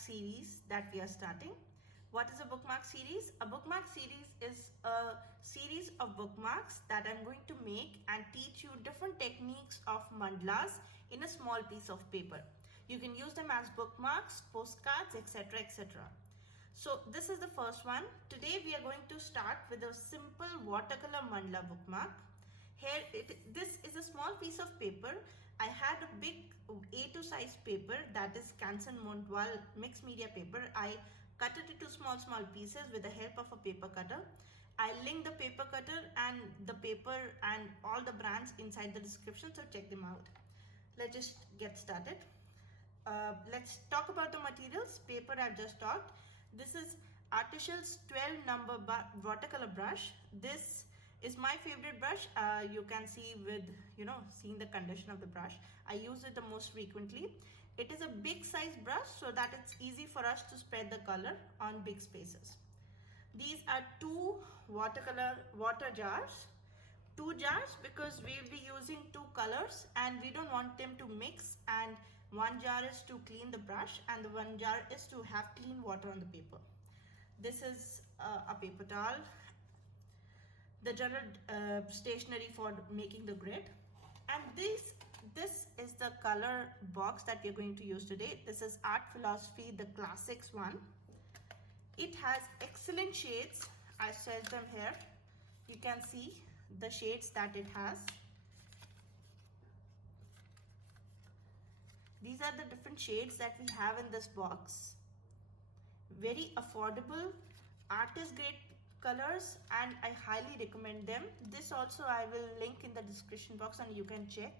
series that we are starting. What is a bookmark series? A bookmark series is a series of bookmarks that I'm going to make and teach you different techniques of mandalas in a small piece of paper. You can use them as bookmarks, postcards, etc. etc. So this is the first one. Today we are going to start with a simple watercolor mandala bookmark. Here this is a small piece of paper. I had a big A2 size paper, that is Canson Montval mixed media paper. I cut it into small pieces with the help of a paper cutter. I link the paper cutter and the paper and all the brands inside the description, so check them out. Let's just get started. Let's talk about the materials. Paper I've just talked. This is Articel's 12 number watercolor brush. This is my favorite brush. You can see with seeing the condition of the brush. I use it the most frequently. It is a big size brush so that it's easy for us to spread the color on big spaces. These are two water jars. Two jars because we will be using two colors and we don't want them to mix, and one jar is to clean the brush and the one jar is to have clean water on the paper. This is a paper towel, the general stationery for making the grid, and this is the color box that we are going to use today. This is Art Philosophy, the classics one. It has excellent shades. I set them here. You can see the shades that it has. These are the different shades that we have in this box. Very affordable, artist grade colors, and I highly recommend them. This also I will link in the description box and you can check.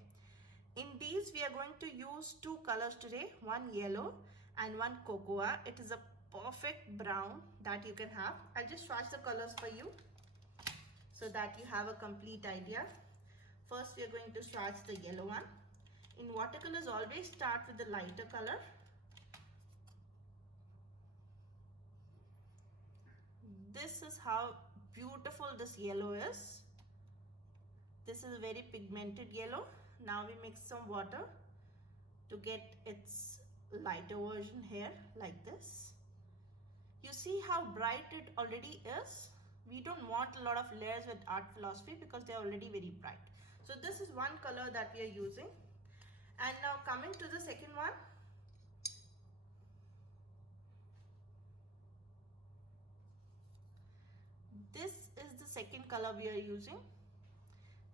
In these we are going to use two colors today, one yellow and one cocoa. It is a perfect brown that you can have. I'll just swatch the colors for you so that you have a complete idea. First we are going to swatch the yellow one. In watercolors, always start with the lighter color. This is how beautiful this yellow is. This is a very pigmented yellow. Now we mix some water to get its lighter version here, like this. You see how bright it already is? We don't want a lot of layers with Art Philosophy because they're already very bright. So this is one color that we are using. And now coming to the second one. This is the second color we are using.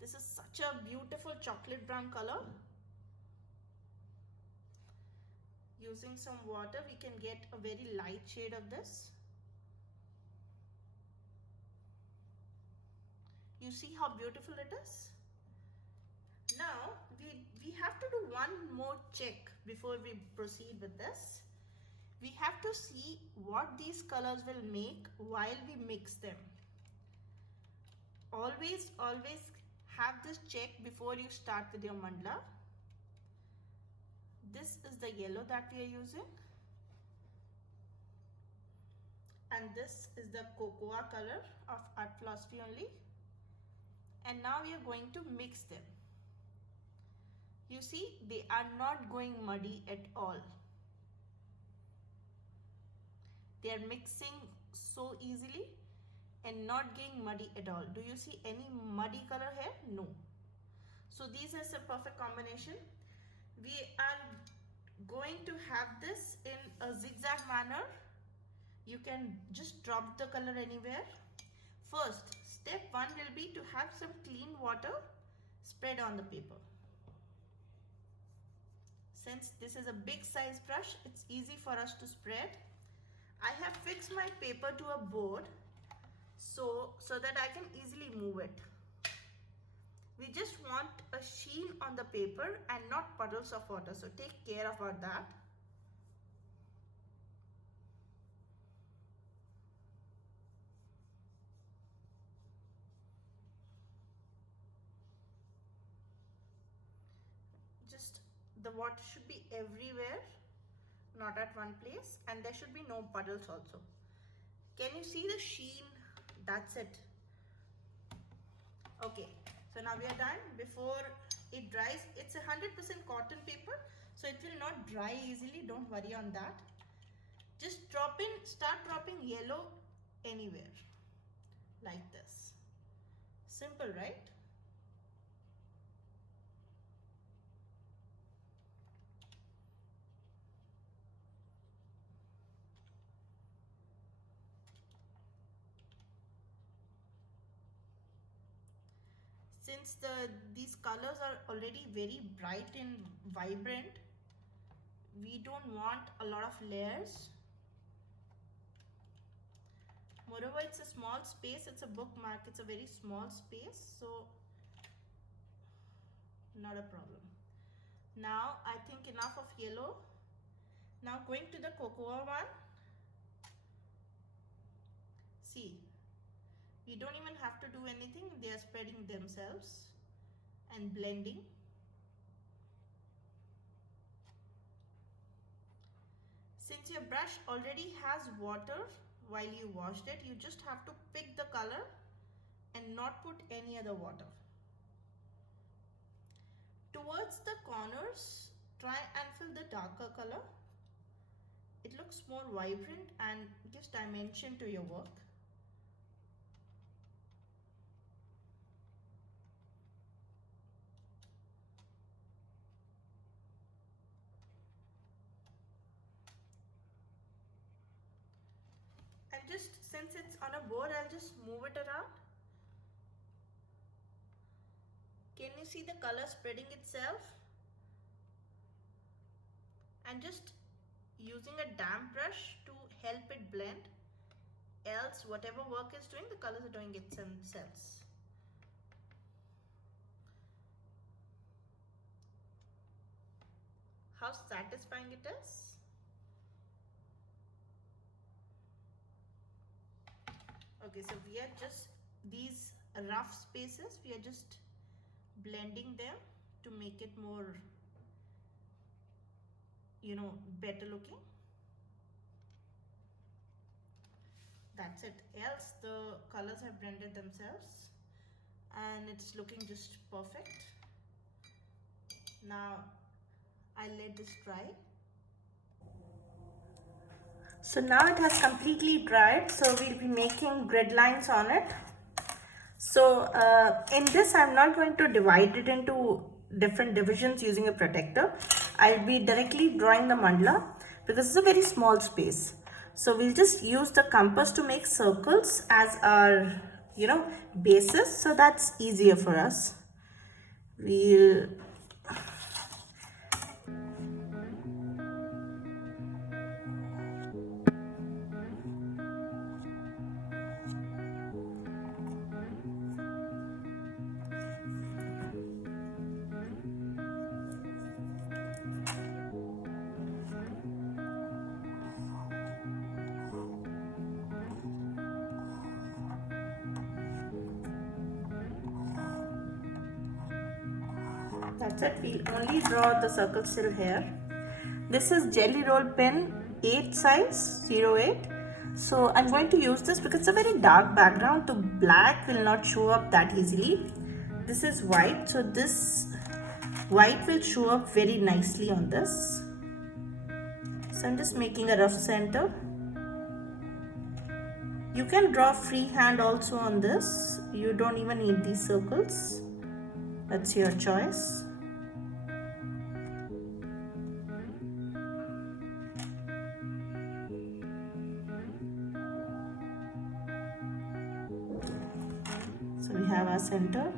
This is such a beautiful chocolate brown color. Using some water, we can get a very light shade of this. You see how beautiful it is? Now we have to do one more check before we proceed with this. We have to see what these colors will make while we mix them. Always have this check before you start with your mandala. This is the yellow that we are using, and this is the cocoa color of Art Philosophy only. And now we are going to mix them. You see, they are not going muddy at all. They are mixing so easily and not getting muddy at all. Do you see any muddy color here? No. So these are a perfect combination. We are going to have this in a zigzag manner. You can just drop the color anywhere. First, step one will be to have some clean water spread on the paper. Since this is a big size brush, it's easy for us to spread. I have fixed my paper to a board so that I can easily move it. We just want a sheen on the paper and not puddles of water, so take care about that. Just the water should be everywhere, not at one place, and there should be no puddles also. Can you see the sheen? That's it. Okay, so now we are done. Before it dries, it's 100% cotton paper, so it will not dry easily. Don't worry on that. Just start dropping yellow anywhere like this. Simple, right? Since these colors are already very bright and vibrant, we don't want a lot of layers. Moreover, it's a small space, it's a bookmark, it's a very small space, so not a problem. Now I think enough of yellow. Now going to the cocoa one. See, you don't even have to do anything, they are spreading themselves and blending. Since your brush already has water while you washed it, you just have to pick the color and not put any other water. Towards the corners, try and fill the darker color. It looks more vibrant and gives dimension to your work. And just, since it's on a board, I'll just move it around. Can you see the color spreading itself? And just using a damp brush to help it blend. Else, whatever work is doing, the colors are doing it themselves. How satisfying it is. Okay, so we are just, these rough spaces, we are just blending them to make it more, better looking. That's it. Else the colors have blended themselves and it's looking just perfect. Now I'll let this dry. So now it has completely dried, so we'll be making grid lines on it. So in this, I'm not going to divide it into different divisions using a protector. I'll be directly drawing the mandala because it's a very small space. So we'll just use the compass to make circles as our, bases. So that's easier for us. We'll That's it. We'll only draw the circle still here. This is Gelly Roll pen 8 size 08. So I'm going to use this because it's a very dark background. The black will not show up that easily. This is white, so this white will show up very nicely on this. So I'm just making a rough center. You can draw freehand also on this. You don't even need these circles. That's your choice. So we have our center.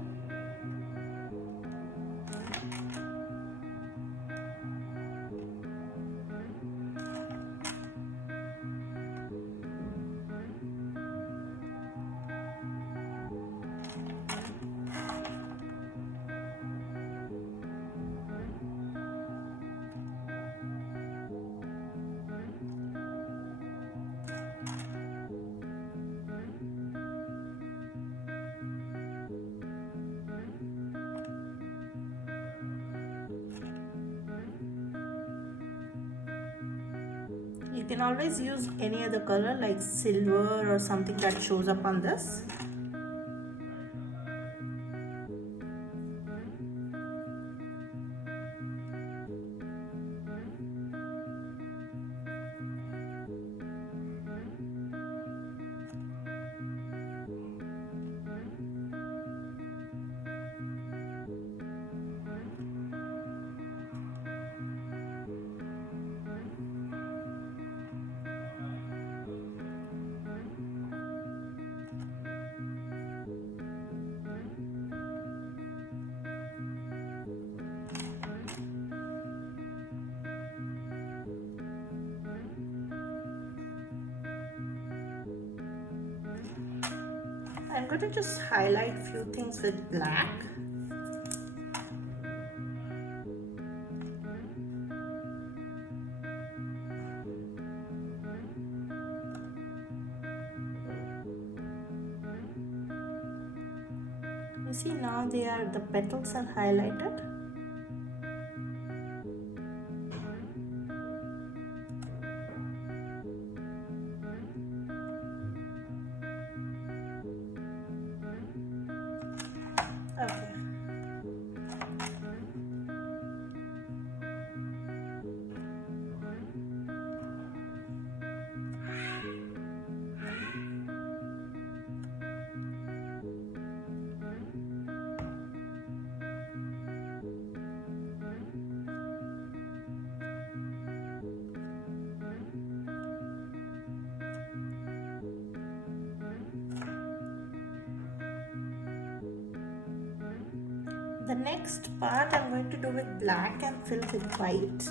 You can always use any other color like silver or something that shows up on this. going to just highlight few things with black. You see, now the petals are highlighted. Okay. The next part I'm going to do with black and fill with white.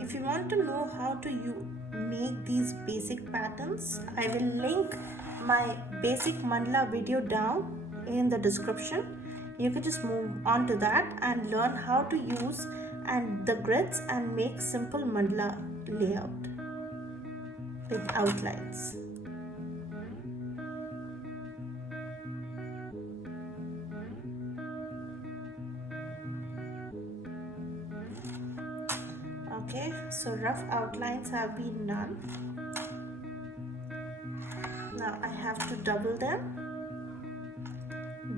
If you want to know how to make these basic patterns, I will link my basic mandala video down in the description. You can just move on to that and learn how to use the grids and make simple mandala layout with outlines. Okay, so rough outlines have been done. Now I have to double them.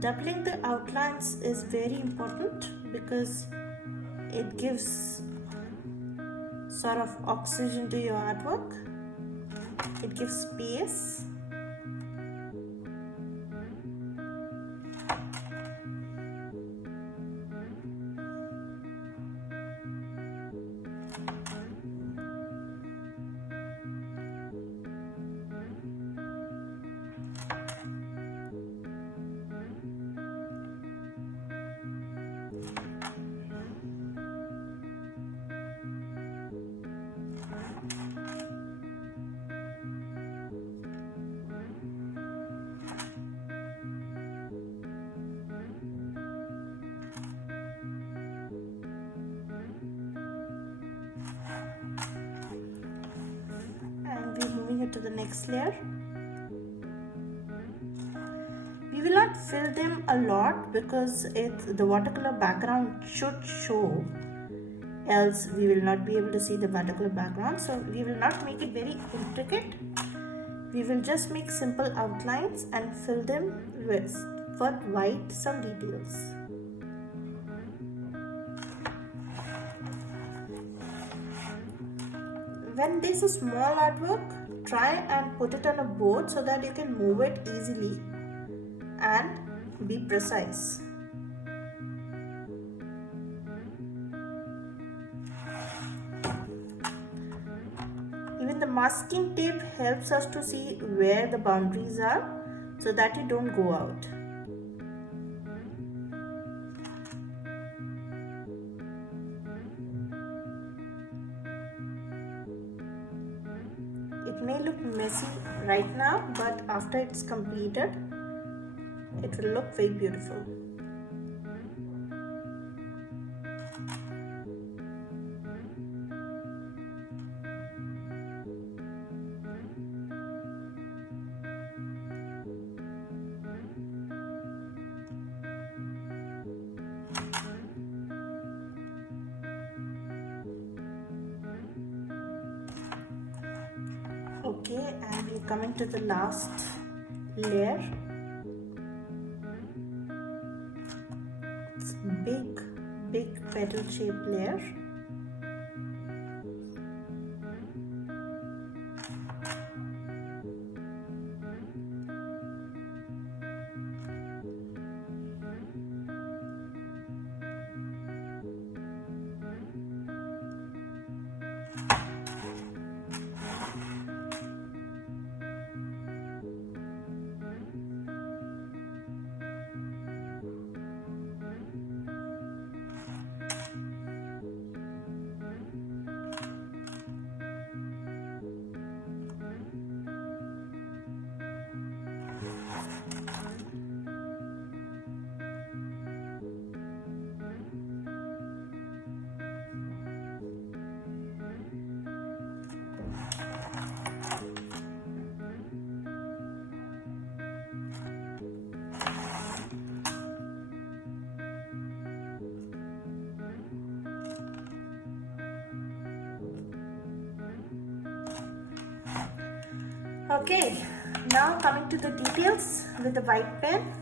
Doubling the outlines is very important because it gives sort of oxygen to your artwork. It gives space. To the next layer. We will not fill them a lot because the watercolor background should show, else we will not be able to see the watercolor background. So we will not make it very intricate. We will just make simple outlines and fill them with white some details. When this is small artwork, try and put it on a board so that you can move it easily and be precise. Even the masking tape helps us to see where the boundaries are so that you don't go out. It may look messy right now, but after it's completed, it will look very beautiful. Okay, and we're coming to the last layer. It's big petal shaped layer. Okay, now coming to the details with the white pen.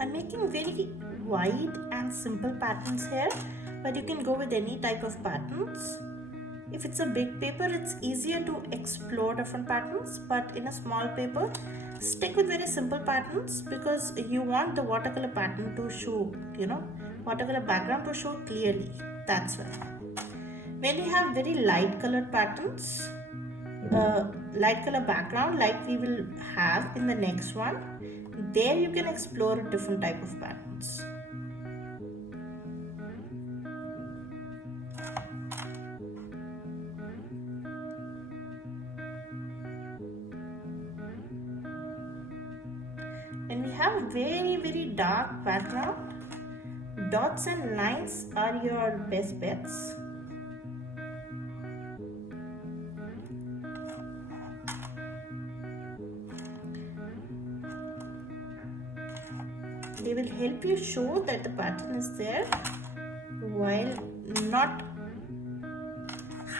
I'm making very wide and simple patterns here, but you can go with any type of patterns. If it's a big paper, it's easier to explore different patterns, but in a small paper, stick with very simple patterns because you want the watercolor pattern to show, watercolor background to show clearly. That's why. When you have very light colored patterns, light color background like we will have in the next one, there you can explore a different type of patterns. When we have very dark background, dots and lines are your best bets. They will help you show that the pattern is there while not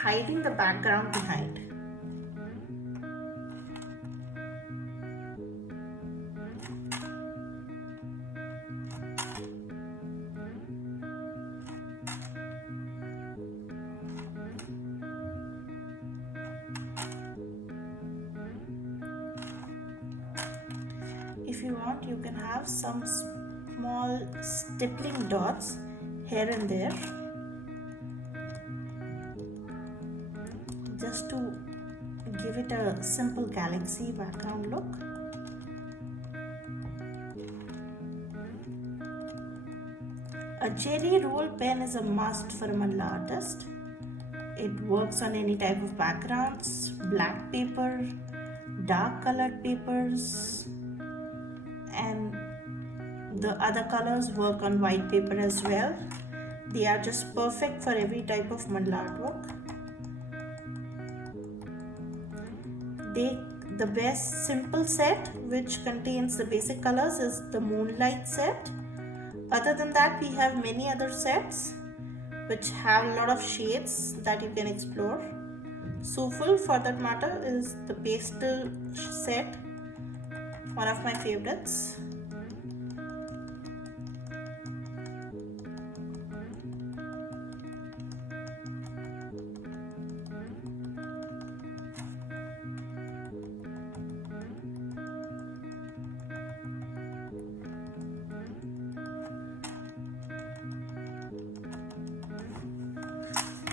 hiding the background behind. If you want, you can have some small stippling dots here and there, just to give it a simple galaxy background look. A Jerry roll pen is a must for a mandala artist. It works on any type of backgrounds, black paper, dark colored papers, and the other colors work on white paper as well. They are just perfect for every type of mandala artwork. The best simple set which contains the basic colors is the Moonlight set. Other than that, we have many other sets which have a lot of shades that you can explore. Soulful, for that matter, is the pastel set, one of my favorites.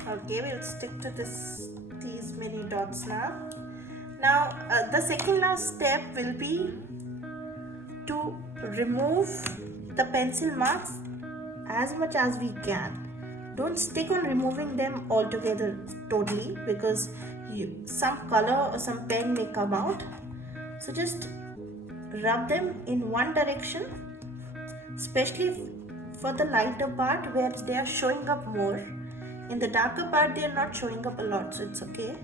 Okay, we'll stick to these mini dots now. Now the second last step will be to remove the pencil marks as much as we can. Don't stick on removing them altogether totally, because some color or some pen may come out. So just rub them in one direction, especially for the lighter part where they are showing up more. In the darker part they are not showing up a lot, so it's okay.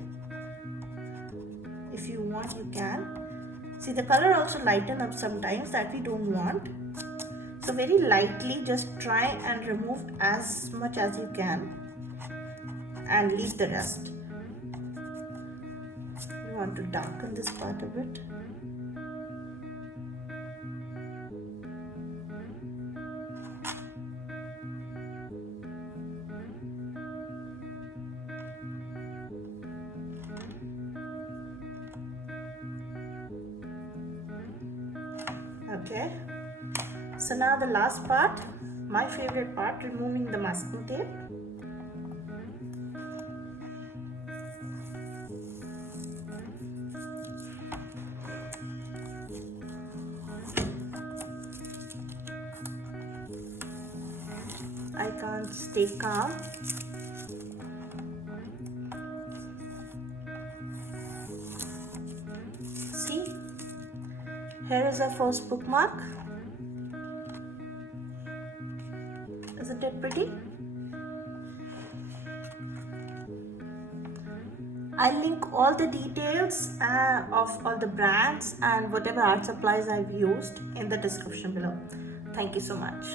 If you want, you can. See, the color also lighten up sometimes, that we don't want. So very lightly just try and remove as much as you can and leave the rest. You want to darken this part a bit. Okay, so now the last part, my favorite part, removing the masking tape. I can't stay calm. See, here is our first bookmark. Isn't it pretty? I'll link all the details of all the brands and whatever art supplies I've used in the description below. Thank you so much.